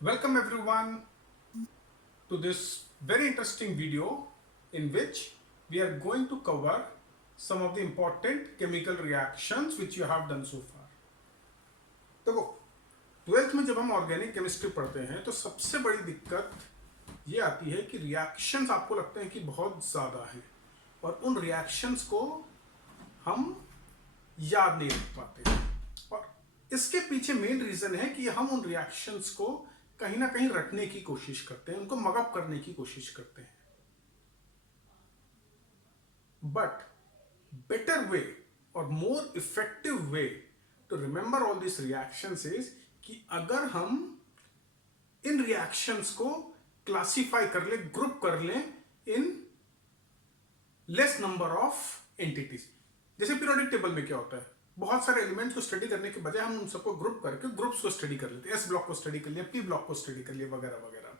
Welcome everyone to this very interesting video in which we are going to cover some of the important chemical reactions which you have done so far. देखो, twelfth में जब हम organic chemistry पढ़ते हैं तो सबसे बड़ी दिक्कत ये आती है कि रिएक्शंस आपको लगते हैं कि बहुत ज़्यादा हैं और उन रिएक्शंस को हम याद नहीं रख पाते हैं। और इसके पीछे मेन रीज़न है कि हम उन रिएक्शंस को कहीं ना कहीं रटने की कोशिश करते हैं, उनको मगअप करने की कोशिश करते हैं। बट बेटर वे और more effective way to remember all this reactions is कि अगर हम इन रिएक्शंस को क्लासिफाई कर ले, ग्रुप कर लें in less number of entities. जैसे पीरियोडिक टेबल में क्या होता है, बहुत सारे एलिमेंट्स को स्टडी करने के बजाय हम उन सबको ग्रुप करके ग्रुप्स को स्टडी कर लेते हैं। एस ब्लॉक को स्टडी कर लिया, पी ब्लॉक को स्टडी कर लिया, वगैरह वगैरह।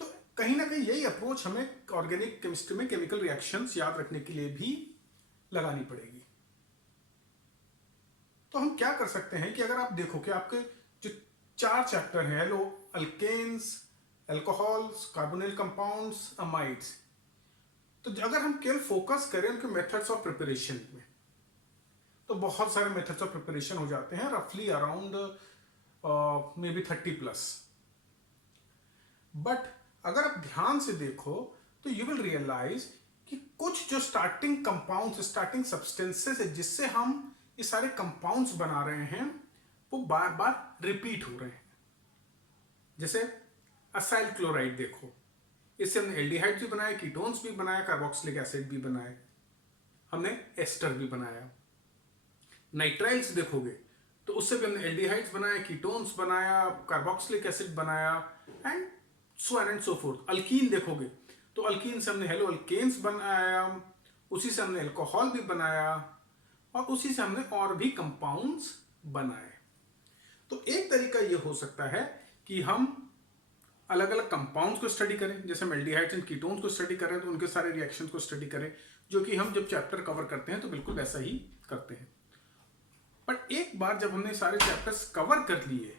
तो कहीं ना कहीं यही अप्रोच हमें ऑर्गेनिक केमिस्ट्री में केमिकल रिएक्शंस याद रखने के लिए भी लगानी पड़ेगी। तो हम क्या कर सकते हैं कि अगर आप देखो कि आपके जो 4 चैप्टर हैं, alkanes, alcohols, carbonyl compounds, amides, तो अगर हम केवल फोकस करें उनके मेथड्स ऑफ प्रिपरेशन में तो बहुत सारे मेथड्स ऑफ प्रिपरेशन हो जाते हैं, रफली अराउंड मे बी 30+। बट अगर आप ध्यान से देखो तो यू विल रियलाइज कि कुछ जो स्टार्टिंग कंपाउंड्स, स्टार्टिंग सब्सटेंसेस है जिससे हम ये सारे कंपाउंड्स बना रहे हैं वो बार बार रिपीट हो रहे हैं। जैसे असाइल क्लोराइड देखो, इससे हमने एल्डिहाइड भी बनाया, कीटोन्स भी बनाया, कार्बोक्सिलिक एसिड भी बनाए, हमने एस्टर भी बनाया। नाइट्राइल्स देखोगे तो उससे भी हमने एल्डिहाइड्स बनाया, कीटोन्स बनाया, कार्बोक्सिलिक एसिड बनाया and so and so fourth. Alkyne देखोगे तो अल्कीन से हमने हेलो अल्केन्स बनाया, उसी से हमने अल्कोहल भी बनाया और उसी से हमने और भी कंपाउंड्स बनाए। तो एक तरीका ये हो सकता है कि हम अलग अलग कंपाउंड्स को स्टडी करें, जैसे हम एल्डिहाइड्स एंड कीटोन्स को स्टडी करें तो उनके सारे रिएक्शन को स्टडी करें, जो कि हम जब चैप्टर कवर करते हैं तो बिल्कुल वैसा ही करते हैं। बट एक बार जब हमने सारे चैप्टर्स कवर कर लिए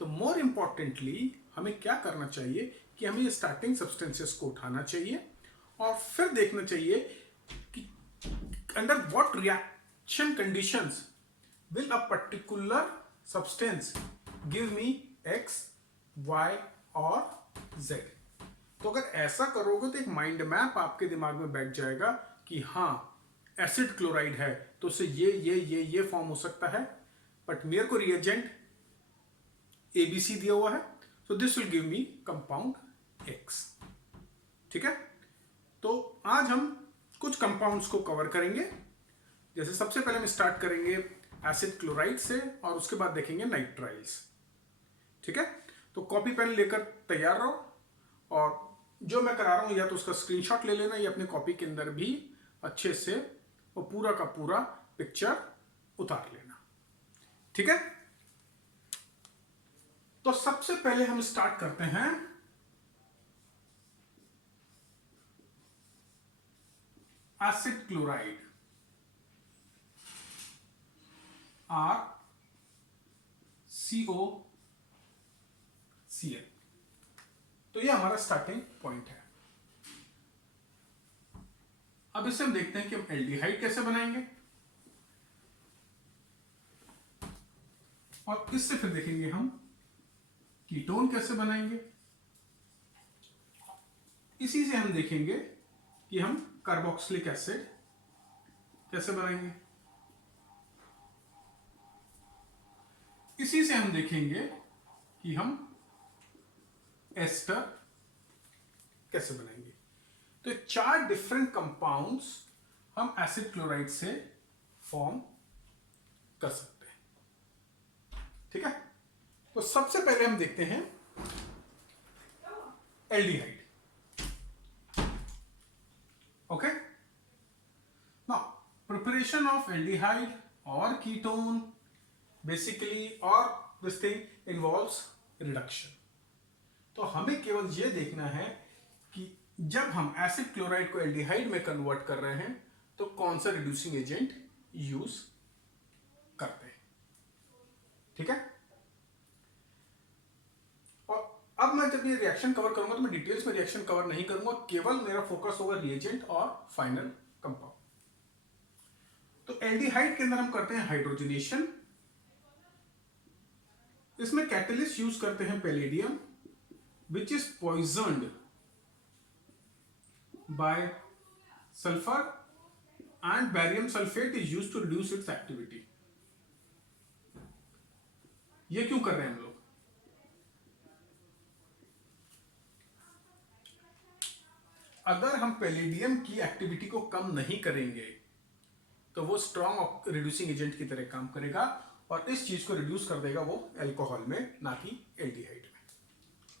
तो मोर इंपॉर्टेंटली हमें क्या करना चाहिए कि हमें ये स्टार्टिंग सब्सटेंसेस को उठाना चाहिए और फिर देखना चाहिए कि under what reaction conditions will a particular substance give me X, Y और जेड। तो अगर ऐसा करोगे तो एक माइंड मैप आपके दिमाग में बैठ जाएगा कि हाँ, एसिड क्लोराइड है तो उससे ये फॉर्म हो सकता है, बट मेरे को रिएजेंट एबीसी दिया हुआ है, so this will give me compound x. ठीक है, तो आज हम कुछ कंपाउंड्स को कवर करेंगे। जैसे सबसे पहले हम स्टार्ट करेंगे एसिड क्लोराइड से और उसके बाद देखेंगे नाइट्राइल्स। ठीक है, तो कॉपी पेन लेकर तैयार रहो और जो मैं करा रहा हूं या तो उसका स्क्रीनशॉट ले लेना या अपने कॉपी के अंदर भी अच्छे से वो पूरा का पूरा पिक्चर उतार लेना। ठीक है, तो सबसे पहले हम स्टार्ट करते हैं एसिड क्लोराइड, आर सी ओ सी एल। तो ये हमारा स्टार्टिंग पॉइंट है। अब इससे हम देखते हैं कि हम एल्डिहाइड कैसे बनाएंगे और इससे फिर देखेंगे हम कीटोन कैसे बनाएंगे। इसी से हम देखेंगे कि हम कार्बोक्सिलिक एसिड कैसे बनाएंगे। इसी से हम देखेंगे कि हम एस्टर कैसे बनाएंगे। तो 4 डिफरेंट कंपाउंड्स हम एसिड क्लोराइड से फॉर्म कर सकते हैं। ठीक है, तो सबसे पहले हम देखते हैं aldehyde. Okay, now preparation of aldehyde और कीटोन बेसिकली और दिस थिंग इन्वॉल्व्स रिडक्शन। तो हमें केवल यह देखना है कि जब हम एसिड क्लोराइड को एल्डिहाइड में कन्वर्ट कर रहे हैं तो कौन सा रिड्यूसिंग एजेंट यूज करते हैं। ठीक है, मैं जब ये रिएक्शन कवर करूंगा तो मैं डिटेल्स में रिएक्शन कवर नहीं करूंगा, केवल मेरा फोकस होगा रिएजेंट और फाइनल कंपाउंड। तो एल्डिहाइड के अंदर हम करते हैं हाइड्रोजनेशन। इसमें कैटलिस्ट यूज करते हैं palladium, which is poisoned by sulphur, and barium sulphate is used to reduce its activity. ये क्यों कर रहे हैं हम लोग? अगर हम पैलेडियम की एक्टिविटी को कम नहीं करेंगे तो वो स्ट्रॉन्ग रिड्यूसिंग एजेंट की तरह काम करेगा और इस चीज को रिड्यूस कर देगा वो अल्कोहल में, ना कि एल्डिहाइड में।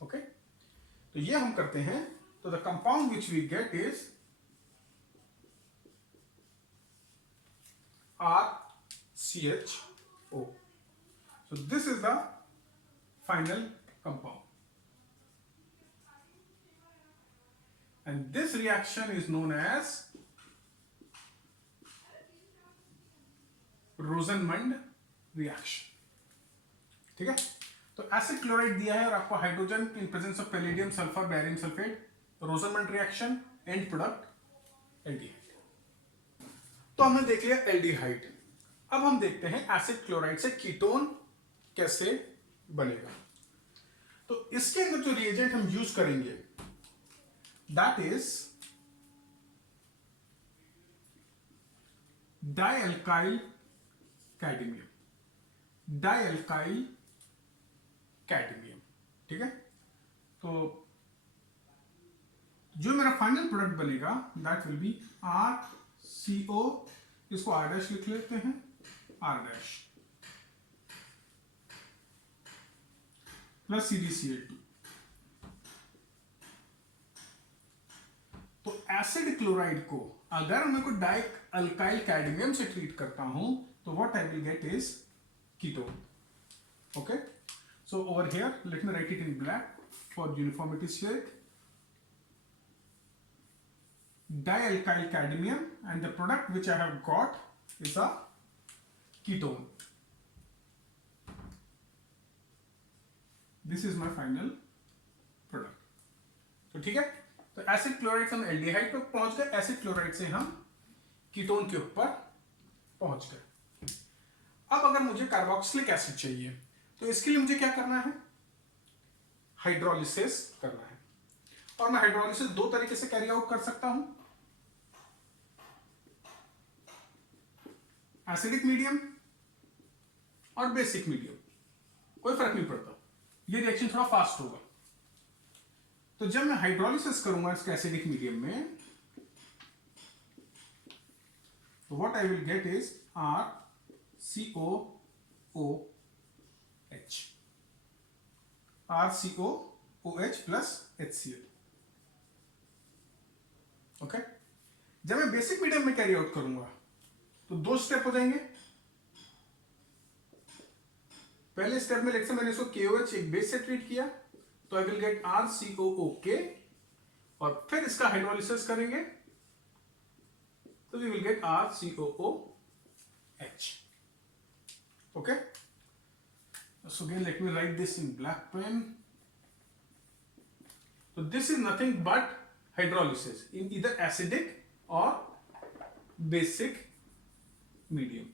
ओके, तो ये हम करते हैं। तो the compound which we get is RCHO. So this is the final compound. And this reaction is known as रोजनमंड reaction. ठीक है, तो एसिड क्लोराइड दिया है और आपको hydrogen in presence of palladium, sulphur, barium sulphate, रोजनमंड reaction, and product aldehyde. तो हमने देख लिया एल्डिहाइड। अब हम देखते हैं एसिड क्लोराइड से कीटोन कैसे बनेगा। तो इसके अंदर जो रिएजेंट हम यूज करेंगे दैट इज डाइअल्काइल कैडमियम। डाइअल्काइल कैडमियम, ठीक है। तो जो मेरा फाइनल प्रोडक्ट बनेगा दैट विल बी RCO, इसको R डैश लिख लेते हैं, R डैश प्लस CdCl2। तो एसिड क्लोराइड को अगर मैं को डाई अल्काइल कैडमियम से ट्रीट करता हूं तो what I will get is ketone. Okay, so over here let me write it in black for uniformity's sake. Dialkyl cadmium, and the product which I have got is a ketone. This is my final product. तो ठीक है, तो acid chloride से हम aldehyde पे पहुंच गए, acid chloride से हम कीटोन के ऊपर पहुंच गए। अब अगर मुझे कार्बोक्सिलिक एसिड चाहिए तो इसके लिए मुझे क्या करना है? हाइड्रोलिसिस करना है। और मैं हाइड्रोलिसिस दो तरीके से कैरी आउट कर सकता हूं, एसिडिक मीडियम और बेसिक मीडियम, कोई फर्क नहीं पड़ता, ये रिएक्शन थोड़ा फास्ट होगा। तो जब मैं हाइड्रोलिसिस करूंगा इसके एसिडिक मीडियम में तो what I will get is RCOOH, RCOOH plus HCl। Okay, जब मैं बेसिक मीडियम में कैरी आउट करूंगा तो दो स्टेप हो जाएंगे। पहले स्टेप में लेक्चर मैंने इसको KOH एक बेस से ट्रीट किया तो आई विल गेट RCOOK, और फिर इसका हाइड्रोलिसिस करेंगे तो we will get RCOOH। Okay, so again let me write this in black pen. So this is nothing but hydrolysis in either acidic or basic medium.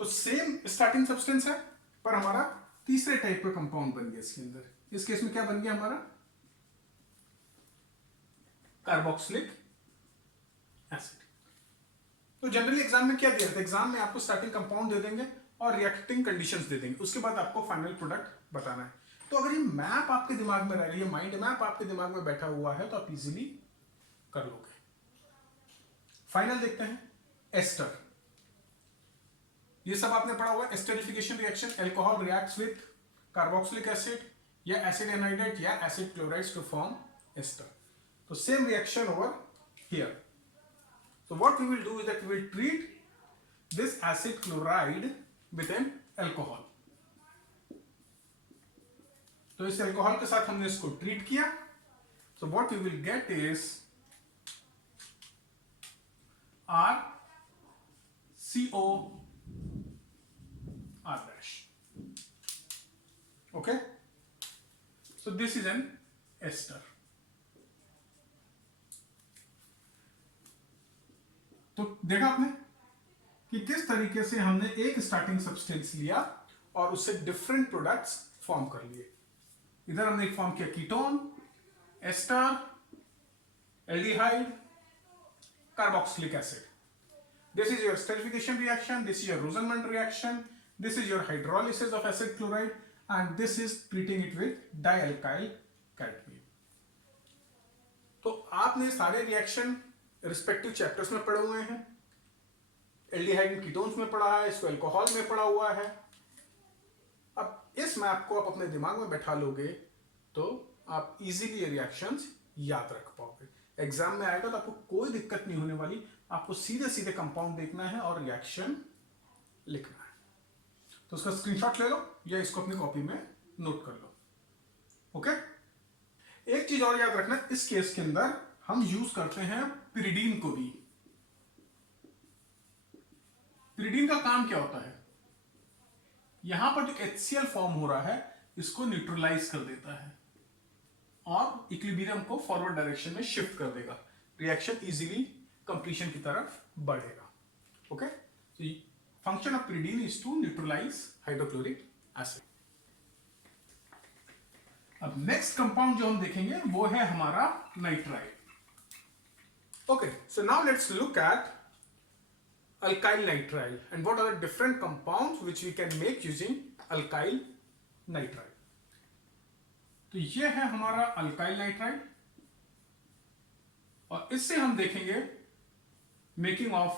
तो same starting substance है पर हमारा तीसरे टाइप का compound बन गया इसके अंदर। इस केस में क्या बन गया हमारा? Carboxylic acid. तो जनरली एग्जाम में क्या दिया था? एग्जाम में आपको स्टार्टिंग कंपाउंड दे देंगे और रिएक्टिंग कंडीशंस दे देंगे, उसके बाद आपको फाइनल प्रोडक्ट बताना है। तो अगर ये मैप आपके दिमाग में रहेगा, ये माइंड मैप आपके दिमाग में बैठा हुआ है तो आप इजीली कर लोगे। फाइनल देखते हैं, एस्टर। ये सब आपने पढ़ा होगा, esterification reaction, alcohol reacts with carboxylic acid या एसिड एनहाइड्रेट या acid chlorides to form ester. तो same reaction over here. So what we will do is that we will treat this acid chloride with an alcohol. तो इस alcohol के साथ हमने इसको treat किया। So what we will get is RCO R dash. Okay, so this is an ester. तो देखा आपने कि किस तरीके से हमने एक स्टार्टिंग सब्सटेंस लिया और उससे डिफरेंट प्रोडक्ट्स फॉर्म कर लिए। इधर हमने एक फॉर्म किया ketone, ester, aldehyde, carboxylic acid. This is your esterification reaction, this is your Rosenmund reaction, this is your hydrolysis of acid chloride, and this is treating it with dialkyl cadmium. तो आपने सारे reaction respective chapters में पढ़े हुए हैं। Aldehyde and ketones में पढ़ा है, इसको अल्कोहल में पढ़ा हुआ है। अब इस मैप को आप अपने दिमाग में बैठा लोगे तो आप इजीली ये रिएक्शंस याद रख पाओगे। एग्जाम में आएगा तो आपको कोई दिक्कत नहीं होने वाली, आपको सीधे सीधे कंपाउंड देखना है और रिएक्शन लिखना है। तो उसका स्क्रीनशॉट ले लो या इसको अपनी कॉपी में नोट कर लो। ओके, एक चीज और याद रखना, इस केस के अंदर हम यूज करते हैं पिरिडीन को भी। पिरिडीन का काम क्या होता है? यहां पर जो HCl फॉर्म हो रहा है इसको न्यूट्रलाइज कर देता है और इक्विलिब्रियम को फॉरवर्ड डायरेक्शन में शिफ्ट कर देगा। रिएक्शन इजीली कंप्लीशन की तरफ बढ़ेगा। Okay, function of pyridine is to neutralise hydrochloric acid. अब नेक्स्ट कंपाउंड जो हम देखेंगे वो है हमारा nitrile. Okay, so now let's look at alkyl nitrile and what are the different compounds which we can make using alkyl nitrile. तो ये है हमारा alkyl nitrile और इससे हम देखेंगे making of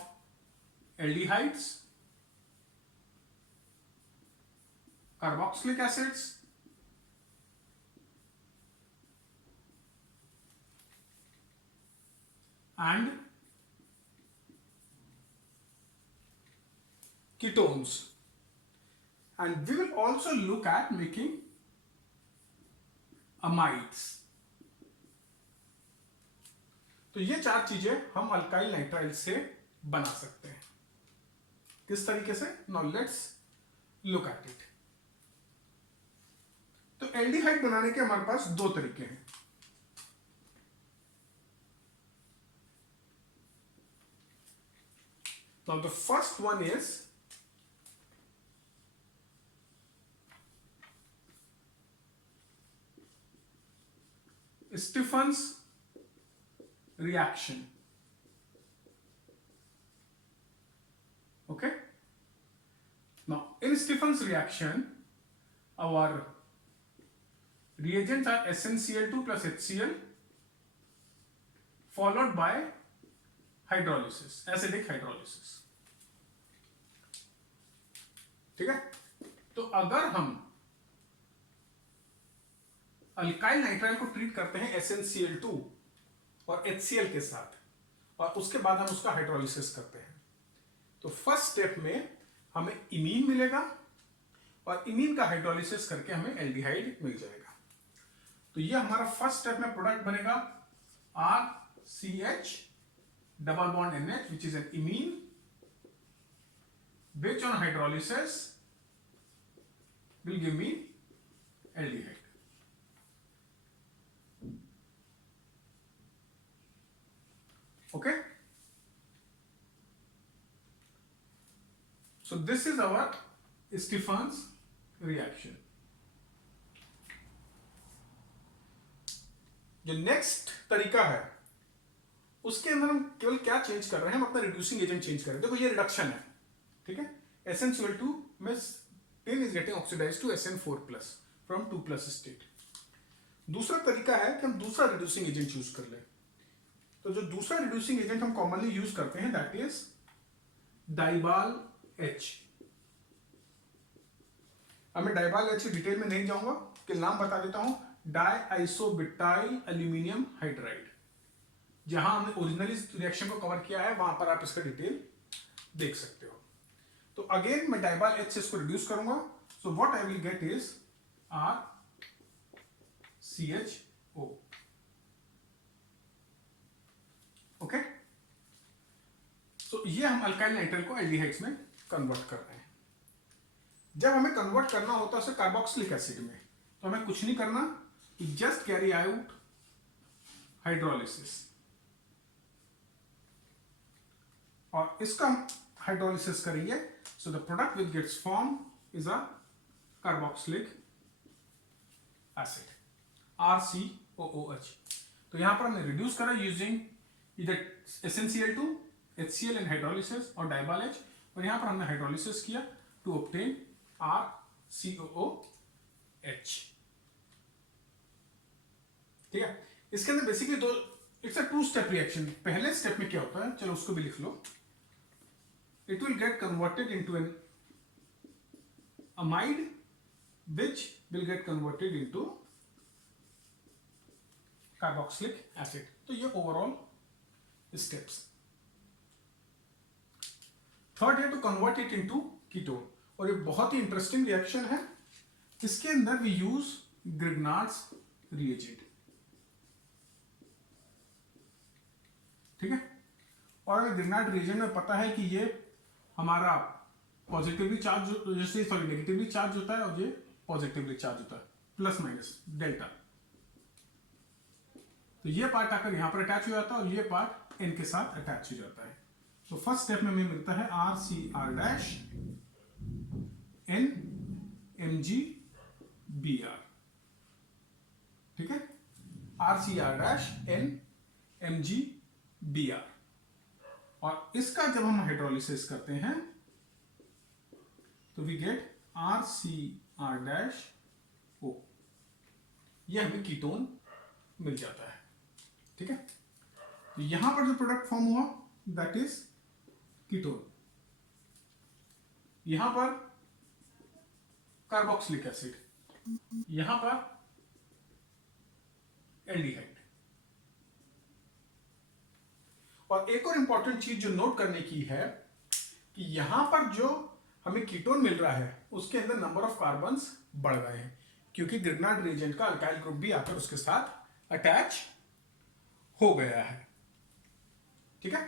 aldehydes, carboxylic acids, and ketones, and we will also look at making amides. तो ये चार चीजें हम अल्काइल नाइट्राइल से बना सकते हैं। किस तरीके से? Now let's look at it. तो एल्डिहाइड बनाने के हमारे पास दो तरीके हैं। Now the first one is Stephen's reaction. Okay, now in Stephen's reaction our reagents are SnCl2 plus HCl followed by hydrolysis, acidic hydrolysis. ठीक है, तो अगर हम अल्काइल नाइट्राइल को ट्रीट करते हैं SnCl2 और HCl के साथ और उसके बाद हम उसका हाइड्रोलिसिस करते हैं, तो फर्स्ट स्टेप में हमें इमीन मिलेगा और इमीन का हाइड्रोलिसिस करके हमें एल्डिहाइड मिल जाएगा। तो ये हमारा फर्स्ट स्टेप में प्रोडक्ट बनेगा RCH double bond NH which is an imine which on hydrolysis will give me aldehyde. Okay, so this is our Stephen's reaction. जो नेक्स्ट तरीका है उसके अंदर हम केवल क्या चेंज कर रहे हैं, हम अपना रिड्यूसिंग एजेंट चेंज कर रहे हैं। देखो ये रिडक्शन है, ठीक है। SnCl2 में 10 is getting oxidized to SN4 plus from 2 plus state। दूसरा तरीका है कि हम दूसरा रिड्यूसिंग एजेंट यूज कर लें। तो जो दूसरा रिड्यूसिंग एजेंट हम कॉमनली यूज करते हैं दैट इज डाइबाल H। अब मैं डाइबाल H की डिटेल में नहीं जाऊंगा, कि नाम बता देता हूं, डाई आइसोब्यूटाइल एल्यूमिनियम हाइड्राइड। जहां हमने ओरिजिनली रिएक्शन को कवर किया है वहां पर आप इसका डिटेल देख सकते हो। तो अगेन मैं डाइबाल H से इसको रिड्यूस करूंगा, so what I will get is RCHO। Okay, तो ये हम अल्काइल नाइट्राइल को एल्डिहाइड्स में कन्वर्ट कर रहे हैं। जब हमें कन्वर्ट करना होता है उसे कार्बोक्सिलिक एसिड में, तो हमें कुछ नहीं करना, जस्ट कैरी आउट हाइड्रोलिसिस, और इसका हाइड्रोलिसिस करेंगे, so the product which gets form is a carboxylic acid RCOOH। तो यहां पर हमने रिड्यूस करा यूजिंग इधर SnCl2, HCl इन हाइड्रोलिसिस और डाइबाल H, और यहां पर हमने हाइड्रोलिसिस किया टू ऑब्टेन RCOOH। ठीक है, इसके अंदर बेसिकली दो, it's a two step reaction. पहले स्टेप में क्या होता है, चलो उसको भी लिख लो। It will get converted into an amide which will get converted into carboxylic acid। तो ये ओवरऑल स्टेप्स। थर्ड है to convert it into ketone, और ये बहुत ही इंटरेस्टिंग रिएक्शन है। इसके अंदर वी यूज ग्रिग्नार्ड्स रिएजेंट। ठीक है, और हमें ग्रिग्नार्ड रिएजेंट में पता है कि ये हमारा पॉजिटिवली चार्ज, जैसे सॉरी नेगेटिवली चार्ज होता है, और ये पॉजिटिवली चार्ज होता है, प्लस माइनस डेल्टा। तो ये पार्ट आकर यहां पर अटैच हो जाता है और ये पार्ट इनके साथ अटैच हो जाता है। तो फर्स्ट स्टेप में हमें मिलता है RCR' N MgBr। ठीक है, RCR' N MgBr, और इसका जब हम हाइड्रोलिसिस करते हैं तो वी गेट RCR'O, यह हमें कीटोन मिल जाता है। ठीक है, तो यहां पर जो प्रोडक्ट फॉर्म हुआ दैट इज कीटोन। यहां पर कार्बोक्सिलिक एसिड, यहां पर एल्डिहाइड। और एक और इंपॉर्टेंट चीज जो नोट करने की है कि यहां पर जो हमें कीटोन मिल रहा है उसके अंदर नंबर ऑफ कार्बन्स बढ़ गए हैं, क्योंकि ग्रिग्नार्ड रिएजेंट का अल्काइल ग्रुप भी आकर उसके साथ अटैच हो गया है। ठीक है,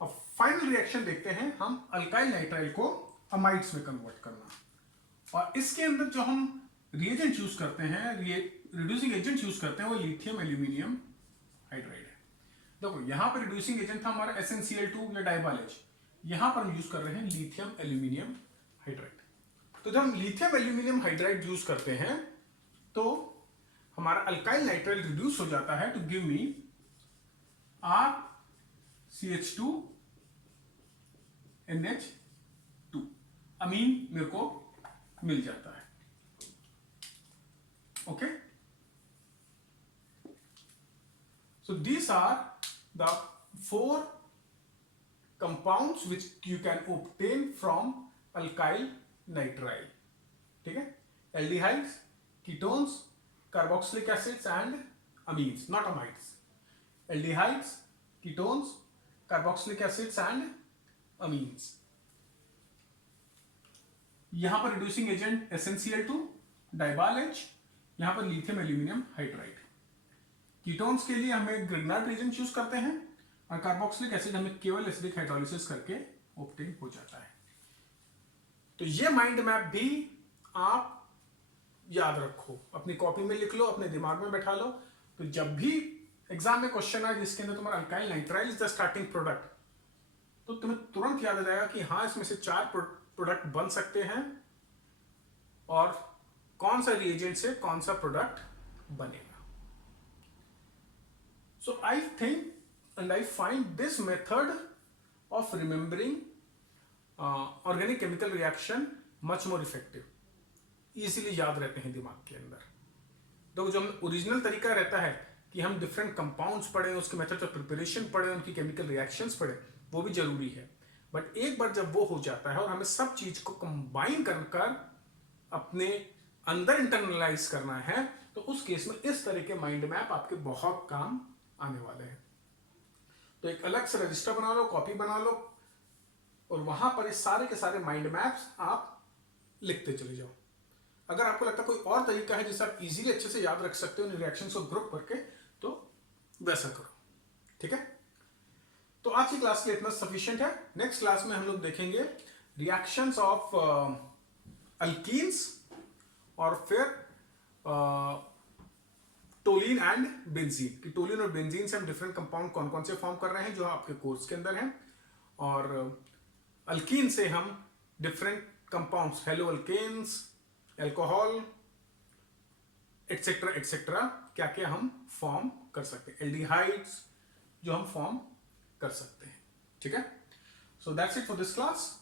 अब फाइनल रिएक्शन देखते हैं हम अल्काइल नाइट्राइल को अमाइड्स में कन्वर्ट करना। और इसके अंदर जो हम रिएजेंट यूज करते हैं, रिड्यूसिंग एजेंट यूज करते हैं, वो लिथियम एल्यूमिनियम हाइड्राइड है। देखो यहां पर रिड्यूसिंग एजेंट था हमारा SnCl2 या डाइबाल H, यहां पर हम यूज कर रहे हैं लिथियम एल्यूमिनियम हाइड्राइड। तो जब हम लिथियम एल्यूमिनियम हाइड्राइड यूज करते हैं तो हमारा अल्काइल नाइट्राइल रिड्यूस हो जाता है टू गिव मी RCH2NH2, अमीन मेरे को मिल जाता है। Okay, so these are the 4 compounds which you can obtain from alkyl nitrile। ठीक है, aldehydes, ketones, carboxylic acids and amines, not amides। aldehydes, ketones, carboxylic acids and amines। यहां पर reducing agent SnCl2, डाइबाल H, यहां पर lithium aluminium hydride. Ketones के लिए हमें Grignard reagent use करते हैं, और कार्बोक्सिलिक एसिड हमें केवल एसिडिक हाइड्रोलिसिस करके ऑब्टेन हो जाता है। तो ये माइंड मैप भी आप याद रखो, अपनी कॉपी में लिख लो, अपने दिमाग में बैठा लो। तो जब भी एग्जाम में क्वेश्चन आए जिसके अंदर तुम्हारा alkyl nitrile is the starting product, तो तुम्हें तुरंत याद आ जाएगा कि हाँ इसमें से 4 प्रोडक्ट बन सकते हैं, और कौन सा रिएजेंट से कौन सा प्रोडक्ट बनेगा। So I think and I find this method of remembering organic chemical reaction much more effective। Easily याद रहते हैं दिमाग के अंदर। तो जो ओरिजिनल तरीका रहता है कि हम डिफरेंट कंपाउंड्स पढ़ें, उसके मेथड ऑफ प्रिपरेशन पढ़ें, उनकी केमिकल रिएक्शंस पढ़ें, वो भी जरूरी है। बट एक बार जब वो हो जाता है और हमें सब चीज को कंबाइन कर अपने अंदर इंटरनलाइज करना है, तो उस केस में इस तरह के माइंड मैप आपके बहुत काम आने वाले हैं। तो एक अलग से रजिस्टर बना लो, कॉपी बना लो, और वहां पर इस सारे के सारे माइंड मैप्स आप लिखते चले जाओ। अगर आपको लगता है कोई और तरीका है जिससे आप इजीली अच्छे से याद रख सकते हो रिएक्शंस को ग्रुप करके, तो वैसा करो। ठीक है, तो आज की क्लास के लिए इतना सफिशिएंट है। नेक्स्ट क्लास में हम लोग देखेंगे रिएक्शंस ऑफ अल्कीन्स और फिर टोलिन एंड बेंजीन, कि टोलिन और बेंजीन से हम डिफरेंट कंपाउंड कौन कौन से फॉर्म कर रहे हैं जो आपके कोर्स के अंदर हैं, और अल्कीन से हम different compounds, haloalkanes, alcohol etcetera etcetera, क्या क्या हम फॉर्म कर सकते हैं, एल्डिहाइड्स जो हम फॉर्म कर सकते हैं। ठीक है, so that's it for this class.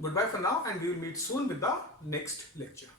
Goodbye for now, and we will meet soon with the next lecture.